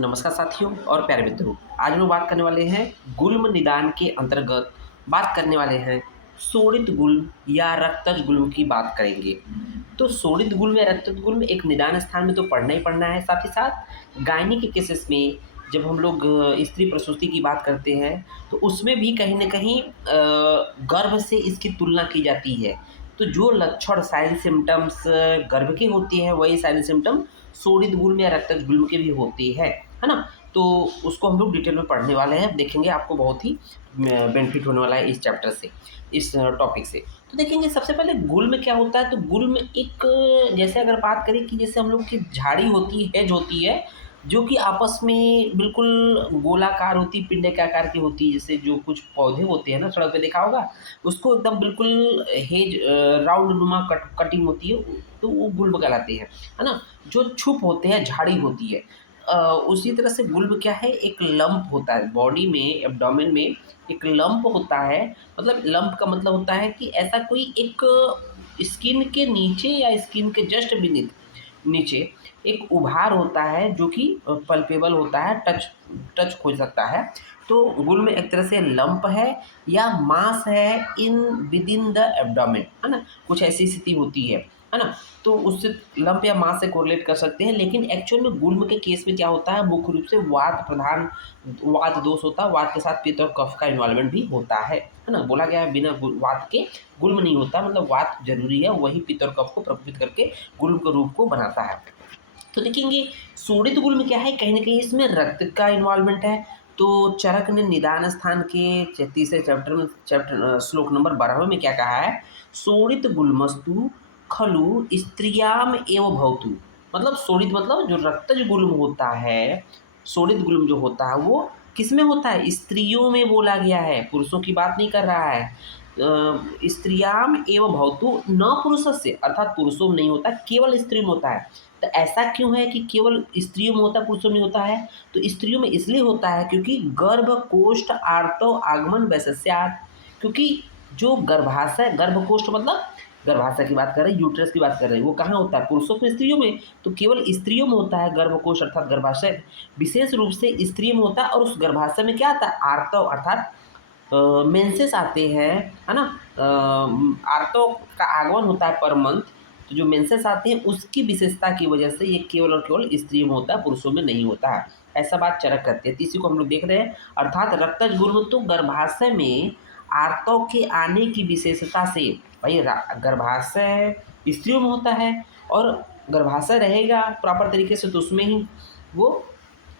नमस्कार साथियों और प्यारे मित्रों। आज हम लोग बात करने वाले हैं गुल्म निदान के अंतर्गत बात करने वाले हैं शोणित गुल्म या रक्तज गुल्म की बात करेंगे। तो शोणित गुल्म या रक्तज गुल्म एक निदान स्थान में तो पढ़ना ही पढ़ना है। साथ ही साथ गायनी के केसेस में जब हम लोग स्त्री प्रसूति की बात करते हैं तो उसमें भी कहीं न कहीं गर्भ से इसकी तुलना की जाती है। तो जो लक्षण साइन सिम्पटम्स गर्भ के होते हैं वही साइन सिम्पटम शोणित गुल्म या रक्तज गुल्म के भी होते हैं, है ना? तो उसको हम लोग डिटेल में पढ़ने वाले हैं, देखेंगे आपको बहुत ही बेनिफिट होने वाला है इस चैप्टर से, इस टॉपिक से। तो देखेंगे सबसे पहले गुल्म क्या होता है। तो गुल्म एक जैसे अगर बात करें कि जैसे हम लोग की झाड़ी होती है, हेज होती है, जो कि आपस में बिल्कुल गोलाकार होती, पिंडे के आकार की होती है। जैसे जो कुछ पौधे होते हैं ना, सड़क पे देखा होगा, उसको एकदम बिल्कुल हेज राउंड नुमा कटिंग होती है, तो वो गुल्म कहलाते हैं, है ना? जो छुप होते हैं, झाड़ी होती है। उसी तरह से गुल्म क्या है, एक लंप होता है बॉडी में, एब्डोमेन में एक लंप होता है। मतलब लंप का मतलब होता है कि ऐसा कोई एक स्किन के नीचे या स्किन के जस्ट बीनीथ नीचे एक उभार होता है जो कि पल्पेबल होता है, टच टच हो सकता है। तो गुल्म एक तरह से लंप है या मास है इन विदिन द एब्डोमेन, है ना? कुछ ऐसी स्थिति होती है ना? तो उससे लंप या मास से कोरिलेट कर सकते हैं। लेकिन एक्चुअल में गुल्म के केस में क्या होता है, मुख्य रूप से वात प्रधान वात दोष होता है। वात के साथ पित्त और कफ का इन्वॉल्वमेंट भी होता है ना? बोला गया है बिना वात के गुल्म नहीं होता, मतलब वात जरूरी है, वही पित्त और कफ को प्रभावित करके गुल्म के रूप को बनाता है। तो देखेंगे शोणित गुल्म क्या है, कहीं न कहीं इसमें रक्त का इन्वॉल्वमेंट है। तो चरक ने निदान स्थान के तीसरे चैप्टर में श्लोक नंबर 12 में क्या कहा है, शोणित गुल्मस्तु खलु स्त्रियाम एव भवतु। मतलब शोणित मतलब जो रक्तज गुल्म होता है, शोणित गुल्म जो होता है वो किसमें होता है, स्त्रियों में बोला गया है, पुरुषों की बात नहीं कर रहा है। स्त्रियाम एव भवतु न पुरुषस्य, अर्थात पुरुषों में नहीं होता, केवल स्त्रियों में होता है। तो ऐसा क्यों है कि केवल स्त्रियों में होता है, पुरुषों में होता है? तो स्त्रियों में इसलिए होता है क्योंकि गर्भकोष्ठ आर्तव आगमन वैशस्यात्। क्योंकि जो गर्भाशय, गर्भकोष्ठ मतलब गर्भाशय की बात कर रहे हैं, यूट्रस की बात कर रहे हैं, वो कहाँ होता है, पुरुषों में, स्त्रियों में? तो केवल स्त्रियों में होता है गर्भकोष्ठ अर्थात गर्भाशय, विशेष रूप से स्त्रियों में होता है। और उस गर्भाशय में क्या आता है, आर्तव अर्थात मेंसेस आते हैं, है ना? आर्तव का आगमन होता है पर मंथ। तो जो मेंसेस आते हैं उसकी विशेषता की वजह से ये केवल और केवल स्त्रियों में होता है, पुरुषों में नहीं होता है। ऐसा बात चरक करते हैं, तो इसी को हम लोग देख रहे हैं। अर्थात रक्तज गुल्म तो गर्भाशय में आर्तव के आने की विशेषता से, भाई गर्भाशय स्त्रियों में होता है और गर्भाशय रहेगा प्रॉपर तरीके से तो उसमें ही वो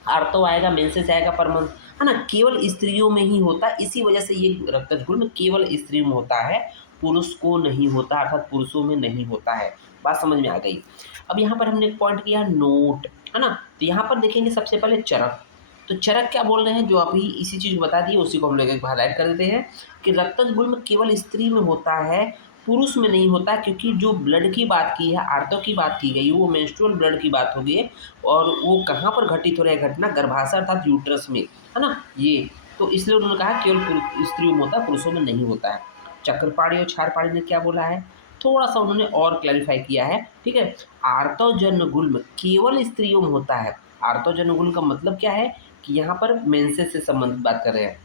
आर्तव आएगा, मेंसेस आएगा पर मंथ, है ना? केवल स्त्रियों में ही होता है, इसी वजह से ये रक्तज गुल्म केवल स्त्रियों में होता है, पुरुष को नहीं होता, अर्थात पुरुषों में नहीं होता है। बात समझ में आ गई। अब यहाँ पर हमने एक पॉइंट किया नोट, है ना? तो यहाँ पर देखेंगे सबसे पहले चरक। तो चरक क्या बोल रहे हैं, जो अभी इसी चीज़ को बता दिए उसी को हम लोग एक बार हाईलाइट कर देते हैं कि रक्तज गुल्म केवल स्त्री में होता है, पुरुष में नहीं होता। क्योंकि जो ब्लड की बात की है, आर्तव की बात की गई, वो मेंस्ट्रुअल ब्लड की बात हो गई है। और वो कहाँ पर घटित हो रहा है घटना, गर्भाशय अर्थात यूट्रस में, है ना? ये तो इसलिए उन्होंने कहा केवल स्त्रियों में होता है, पुरुषों में नहीं होता है। चक्रपाणी और क्षारपाणी ने क्या बोला है, थोड़ा सा उन्होंने और क्लैरिफाई किया है, ठीक है। आर्तवजन्य गुल्म केवल स्त्रियों में होता है। आर्तवजन्य गुल्म का मतलब क्या है कि यहाँ पर मेंसेस से संबंधित बात कर रहे हैं।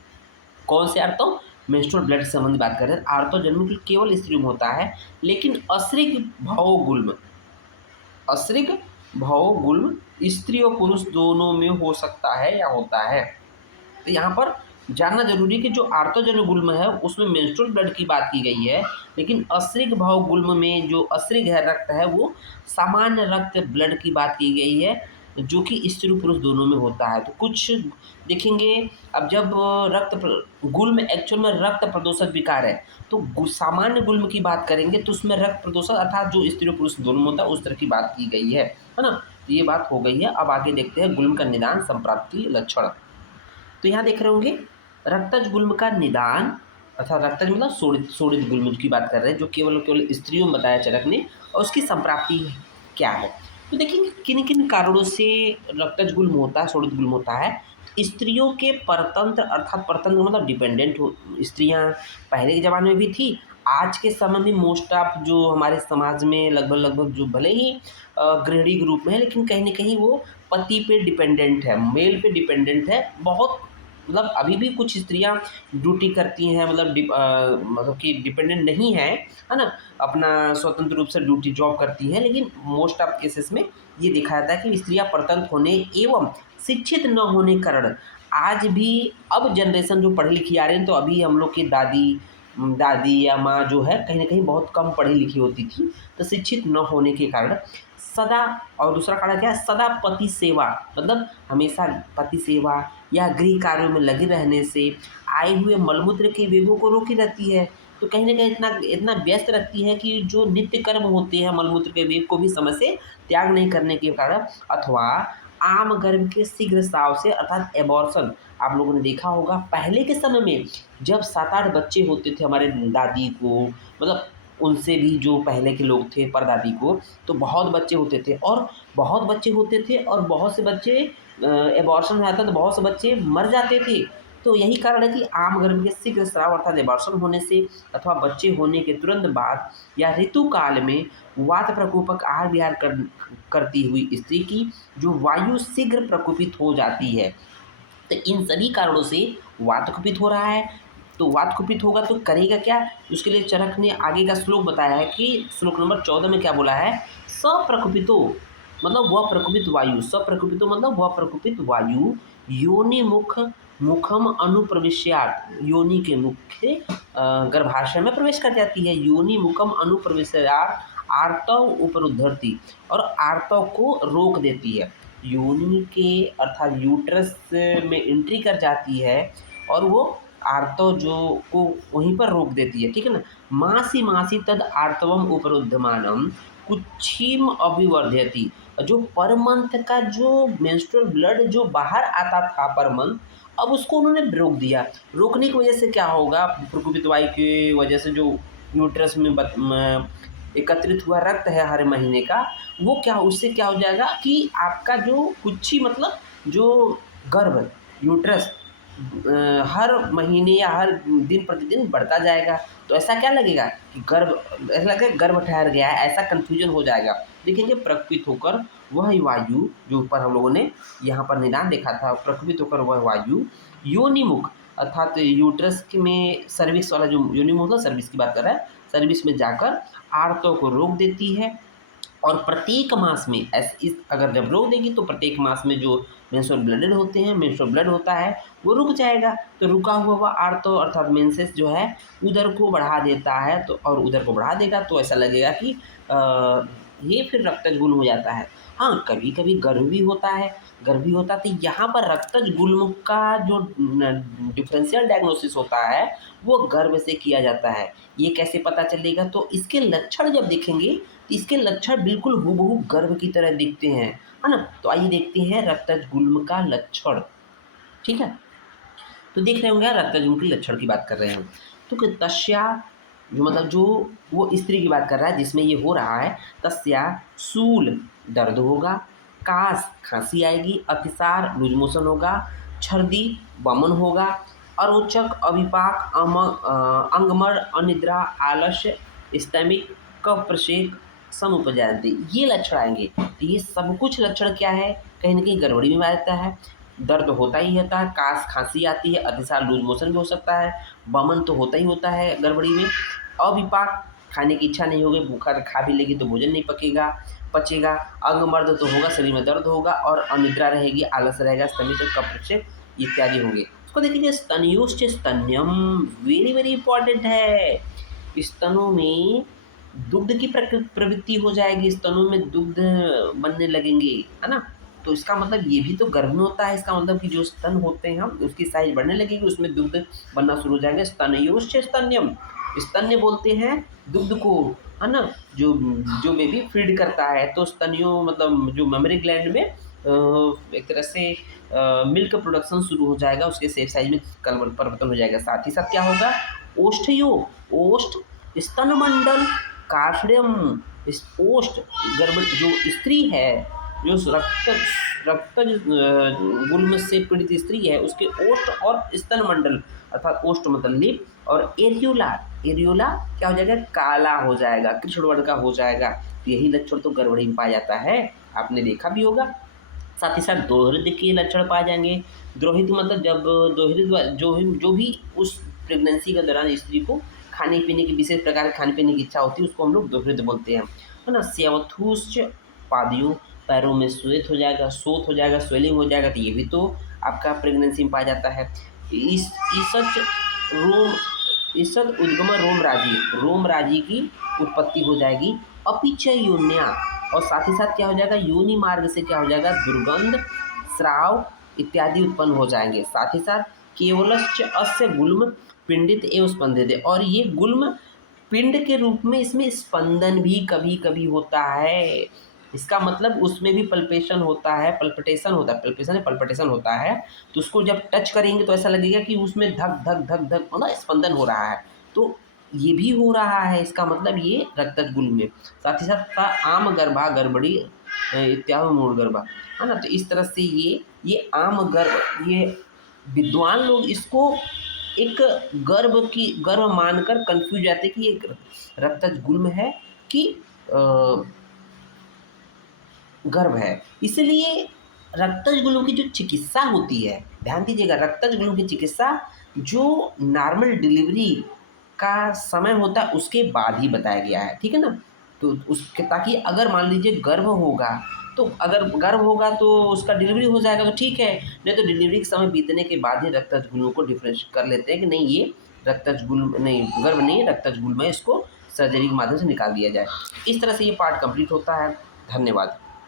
कौन से आर्तव, मेंस्ट्रुअल ब्लड से संबंधित बात कर रहे हैं। आर्तव जन्म की केवल स्त्रियों में होता है। लेकिन असृग भव गुल्म, असृग भव गुल्म स्त्री और पुरुष दोनों में हो सकता है या होता है। तो यहाँ पर जानना जरूरी है कि जो आर्तवजन्य गुल्म है उसमें मेंस्ट्रुअल ब्लड की बात की गई है। लेकिन असृग भव गुल्म में जो असृग है, रक्त है, वो सामान्य रक्त ब्लड की बात की गई है, जो कि स्त्री पुरुष दोनों में होता है। तो कुछ देखेंगे, अब जब गुल्म एक्चुअल में रक्त प्रदोषक विकार है, तो सामान्य गुल्म की बात करेंगे तो उसमें रक्त प्रदोषक अर्थात जो स्त्री पुरुष दोनों में होता है उस तरह की बात की गई है ना? तो ये बात हो गई है। अब आगे देखते हैं गुल्म का निदान, संप्राप्ति, लक्षण। तो यहाँ देख रहे होंगे रक्तज गुल्म का निदान, अर्थात रक्तज मतलब शोणित गुल्म की बात कर रहे हैं, जो केवल केवल स्त्रियों में बताया चरक ने, और उसकी संप्राप्ति क्या है। तो देखेंगे किन किन कारणों से रक्तज गुल्म होता है, शोणित गुल्म होता है। स्त्रियों के परतंत्र अर्थात परतंत्र मतलब डिपेंडेंट हो, स्त्रियाँ पहले के ज़माने में भी थी, आज के समय में मोस्ट ऑफ जो हमारे समाज में लगभग लगभग जो भले ही गृहिणी के रूप में है, लेकिन कहीं न कहीं वो पति पे डिपेंडेंट है, मेल पे डिपेंडेंट है। बहुत मतलब अभी भी कुछ स्त्रियां ड्यूटी करती हैं, मतलब कि डिपेंडेंट नहीं है, है ना, अपना स्वतंत्र रूप से ड्यूटी जॉब करती हैं, लेकिन मोस्ट ऑफ केसेस में ये देखा जाता है कि स्त्रियां परतंत्र होने एवं शिक्षित न होने के कारण आज भी, अब जनरेशन जो पढ़ी लिखी आ रही है, तो अभी हम लोग की दादी दादी या माँ जो है कहीं ना कहीं बहुत कम पढ़ी लिखी होती थी, तो शिक्षित न होने के कारण सदा, और दूसरा कारण क्या है, सदा पति सेवा, मतलब हमेशा पति सेवा या गृह कार्यों में लगे रहने से आए हुए मलमूत्र के वेगों को रोकी रहती है। तो कहीं न कहीं इतना इतना व्यस्त रखती है कि जो नित्य कर्म होते हैं मलमूत्र के वेग को भी समय से त्याग नहीं करने के कारण, अथवा आम गर्भ के शीघ्र स्राव से अर्थात एबॉर्शन। आप लोगों ने देखा होगा पहले के समय में जब 7-8 बच्चे होते थे हमारे दादी को, मतलब उनसे भी जो पहले के लोग थे परदादी को, तो बहुत बच्चे होते थे, और बहुत बच्चे होते थे और बहुत से बच्चे एबॉर्शन हो जाता तो बहुत से बच्चे मर जाते थे। तो यही कारण है कि आम गर्भ के शीघ्र स्राव अर्थात एबॉर्शन होने से, अथवा बच्चे होने के तुरंत बाद या ऋतु काल में वात प्रकोपक आहार विहार करती हुई स्त्री की जो वायु शीघ्र प्रकोपित हो जाती है। तो इन सभी कारणों से वात कुपित हो रहा है। तो वात कुपित होगा तो करेगा क्या? उसके लिए चरक ने आगे का श्लोक बताया है कि श्लोक नंबर 14 में क्या बोला है, सप्रकुपितो मतलब वह प्रकुपित वायु, सप्रकुपितो मतलब वह प्रकुपित वायु योनि मुख मुखम अनुप्रविश्यात, योनि के मुख्य गर्भाशय में प्रवेश कर जाती है। योनि मुखम अनुप्रविश्यात आर्तव उपरुद्धरती, और आर्तव को रोक देती है। योनि के अर्थात यूट्रस में एंट्री कर जाती है और वो आर्तव जो को वहीं पर रोक देती है, ठीक है ना। मासी मासी तद आर्तवम उपरुद्धमानम कुक्षिम अभिवर्धयति, जो पर मंथ का जो मेंस्ट्रुअल ब्लड जो बाहर आता था पर मंथ, अब उसको उन्होंने रोक दिया। रोकने की वजह से क्या होगा, प्रकुपित वायु की वजह से जो यूट्रस में एकत्रित हुआ रक्त है हर महीने का, वो क्या, उससे क्या हो जाएगा कि आपका जो कुक्षी मतलब जो गर्भ यूट्रस हर महीने या हर दिन प्रतिदिन बढ़ता जाएगा। तो ऐसा क्या लगेगा कि गर्भ, ऐसा लगेगा गर्भ ठहर गया है, ऐसा कन्फ्यूजन हो जाएगा। देखेंगे प्रकुपित होकर वह वायु जो ऊपर हम लोगों ने यहाँ पर निदान देखा था, प्रकुपित होकर वह वायु योनिमुख अर्थात यूट्रस में सर्विक्स वाला जो योनिमुख है, सर्विस की बात कर रहा है, सर्विस में जाकर आर्तव को रोक देती है। और प्रत्येक मास में अगर जब रोक देगी तो प्रत्येक मास में जो मेंस्ट्रुअल ब्लड होते हैं, मेंस्ट्रुअल ब्लड होता है वो रुक जाएगा। तो रुका हुआ आर्तव अर्थात मेंसेस जो है उदर को बढ़ा देता है, तो और उदर को बढ़ा देगा तो ऐसा लगेगा कि ये फिर रक्तज गुल्म हो जाता है। हाँ, कभी कभी गर्भ भी होता है, गर्भ भी होता है, तो यहाँ पर रक्तज गुल्म का जो डिफरेंशियल डायग्नोसिस होता है वो गर्भ से किया जाता है। ये कैसे पता चलेगा, तो इसके लक्षण जब देखेंगे तो इसके लक्षण बिल्कुल हूबहू गर्भ की तरह दिखते हैं, है ना। तो आइए देखते हैं रक्तज गुल्म का लक्षण, ठीक है। तो देख रहे होंगे रक्तज गुल्म के लक्षण की बात कर रहे हैं। तो कि तस्या जो मतलब जो वो स्त्री की बात कर रहा है जिसमें ये हो रहा है, तस्या सूल दर्द होगा, कास खांसी आएगी, अतिसार लूज मोशन होगा, छर्दी वमन होगा, अरोचक अविपाक अंगमर अनिद्रा आलस्य स्टैमिक कफ प्रशेक समुपजायन्ते, ये लक्षण आएंगे। तो ये सब कुछ लक्षण क्या है, कहीं ना कहीं गड़बड़ी में आ जाता है। दर्द होता ही होता है, कास खांसी आती है, अतिसार लूज मोशन भी हो सकता है, वमन तो होता ही होता है गड़बड़ी में, अविपाक खाने की इच्छा नहीं होगी, भूखा खा भी लेगी तो भोजन नहीं पचेगा, अंग मर्द तो होगा, शरीर में दर्द होगा, और अनिद्रा रहेगी, आलस रहेगा, स्तमित कपक्षेप इत्यादि होंगे। उसको देखिए स्तनयोश्च स्तन्यम, वेरी वेरी इंपॉर्टेंट है। स्तनों में दुग्ध की प्रवृत्ति हो जाएगी, स्तनों में दुग्ध बनने लगेंगे, है ना। तो इसका मतलब ये भी तो गर्भ में होता है, इसका मतलब कि जो स्तन होते हैं हम उसकी साइज बढ़ने लगेगी, उसमें दुग्ध बनना शुरू हो जाएगा। स्तनयोश्च स्तन्यम, स्तन्य बोलते हैं दुग्ध को, है ना, जो जो बेबी फीड करता है। तो स्तन्यों मतलब जो मेमरी ग्लैंड में एक तरह से मिल्क प्रोडक्शन शुरू हो जाएगा, उसके सेफ साइज में परिवर्तन हो जाएगा। साथ ही साथ क्या होगा, ओष्ठयो ओष्ठ स्तनमंडल कार्डियम, इस ओष्ठ गर्भ जो स्त्री है, जो रक्त गुल्म से पीड़ित स्त्री है, उसके ओष्ठ और स्तनमंडल अर्थात ओष्ठ मतलब लिप, और एरियोला, एरियोला क्या हो जाएगा, काला हो जाएगा, कृष्ण वर्ण का हो जाएगा। तो यही लक्षण तो गड़बड़ी में पाया जाता है, आपने देखा भी होगा। साथ ही साथ दोहृद के लक्षण पाए जाएंगे। दोहृद मतलब जब दोहृद जो भी उस प्रेगनेंसी के दौरान स्त्री को खाने पीने की विशेष प्रकार के खाने पीने की इच्छा होती है उसको हम लोग दोहृद बोलते हैं, है ना। स्यवथुश्च पादियों, पैरों में श्वेत हो जाएगा, शोथ हो जाएगा, स्वेलिंग हो जाएगा, तो ये भी तो आपका प्रेगनेंसी में पाया जाता है। इस ईसच रोम ईसद उद्गम रोम राजी की उत्पत्ति हो जाएगी। अपिच योन्या, और साथ ही साथ क्या हो जाएगा, योनि मार्ग से क्या हो जाएगा, दुर्गंध, स्राव इत्यादि उत्पन्न हो जाएंगे। साथ ही साथ केवलश्च अस्य गुल्म पिंडित एवं स्पंदित, और ये गुल्म पिंड के रूप में इसमें स्पंदन भी कभी कभी होता है। इसका मतलब उसमें भी पल्पेशन होता है, पल्पिटेशन होता है, पल्पिटेशन होता है। तो उसको जब टच करेंगे तो ऐसा लगेगा कि उसमें धक धक धक धक मतलब स्पंदन हो रहा है, तो ये भी हो रहा है, इसका मतलब ये रक्तज गुल्म में। साथ ही साथ आम गर्भा गड़बड़ी इत्यादि मूल गर्भा, है ना। तो इस तरह से ये आम गर्भ, ये विद्वान लोग इसको एक गर्भ मानकर कंफ्यूज जाते कि ये रक्तज गुल्म है कि गर्भ है। इसलिए रक्तज गुल्म की जो चिकित्सा होती है, ध्यान दीजिएगा, रक्तज गुल्म की चिकित्सा जो नॉर्मल डिलीवरी का समय होता है उसके बाद ही बताया गया है, ठीक है ना। तो उसके ताकि अगर मान लीजिए गर्भ होगा, तो अगर गर्भ होगा तो उसका डिलीवरी हो जाएगा तो ठीक है, नहीं तो डिलीवरी के समय बीतने के बाद ही रक्तज गुल्म को डिफरेंशिएट कर लेते हैं कि नहीं ये रक्तज गुल्म नहीं, गर्भ नहीं है, रक्तज गुल्म है, इसको सर्जरी के माध्यम से निकाल दिया जाए। इस तरह से ये पार्ट कंप्लीट होता है। धन्यवाद।